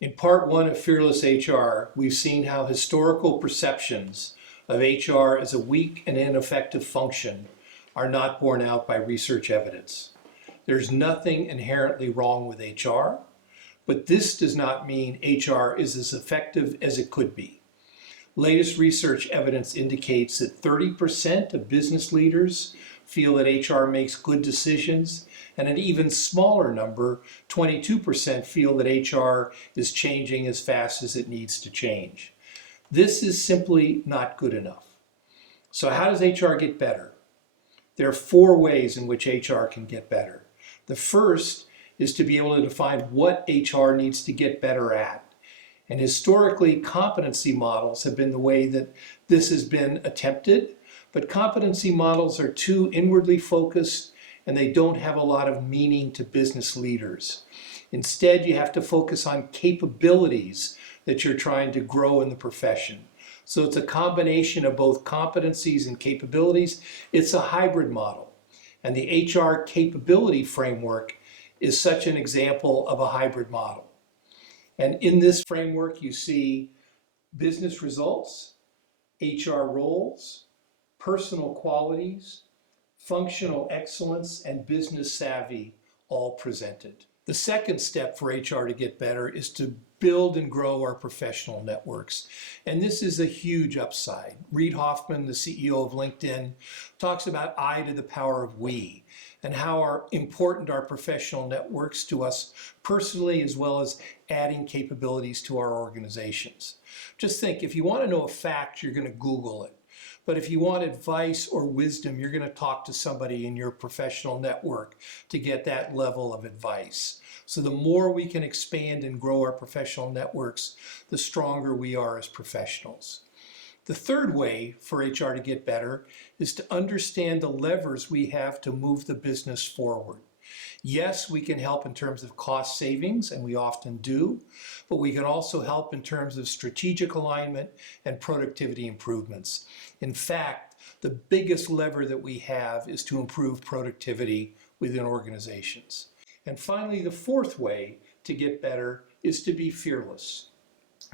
In part one of Fearless HR, we've seen how historical perceptions of HR as a weak and ineffective function are not borne out by research evidence. There's nothing inherently wrong with HR, but this does not mean HR is as effective as it could be. Latest research evidence indicates that 30% of business leaders feel that HR makes good decisions, and an even smaller number, 22%, feel that HR is changing as fast as it needs to change. This is simply not good enough. So how does HR get better? There are 4 ways in which HR can get better. The first is to be able to define what HR needs to get better at. And historically, competency models have been the way that this has been attempted, but competency models are too inwardly focused and they don't have a lot of meaning to business leaders. Instead, you have to focus on capabilities that you're trying to grow in the profession. So it's a combination of both competencies and capabilities. It's a hybrid model. And the HR capability framework is such an example of a hybrid model. And in this framework, you see business results, HR roles, personal qualities, functional excellence, and business savvy all presented. The second step for HR to get better is to build and grow our professional networks. And this is a huge upside. Reid Hoffman, the CEO of LinkedIn, talks about I to the power of we, and how important our professional networks to us personally, as well as adding capabilities to our organizations. Just think, if you want to know a fact, you're going to Google it. But if you want advice or wisdom, you're going to talk to somebody in your professional network to get that level of advice. So the more we can expand and grow our professional networks, the stronger we are as professionals. The third way for HR to get better is to understand the levers we have to move the business forward. Yes, we can help in terms of cost savings, and we often do, but we can also help in terms of strategic alignment and productivity improvements. In fact, the biggest lever that we have is to improve productivity within organizations. And finally, the fourth way to get better is to be fearless,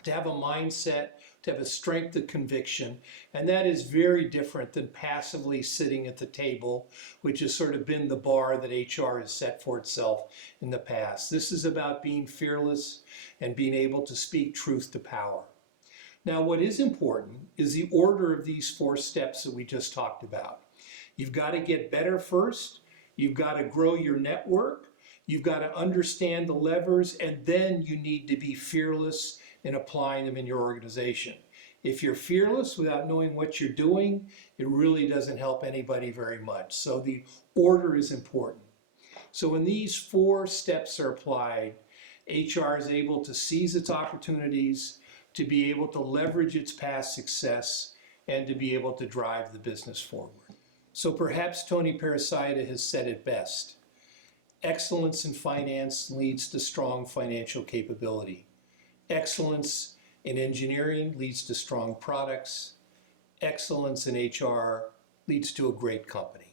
to have a mindset, to have a strength of conviction, and that is very different than passively sitting at the table, which has sort of been the bar that HR has set for itself in the past. This is about being fearless and being able to speak truth to power. Now, what is important is the order of these 4 steps that we just talked about. You've got to get better first, you've got to grow your network, you've got to understand the levers, and then you need to be fearless in applying them in your organization. If you're fearless without knowing what you're doing, it really doesn't help anybody very much. So the order is important. So when these 4 steps are applied, HR is able to seize its opportunities, to be able to leverage its past success, and to be able to drive the business forward. So perhaps Tony Parasaita has said it best. Excellence in finance leads to strong financial capability. Excellence in engineering leads to strong products. Excellence in HR leads to a great company.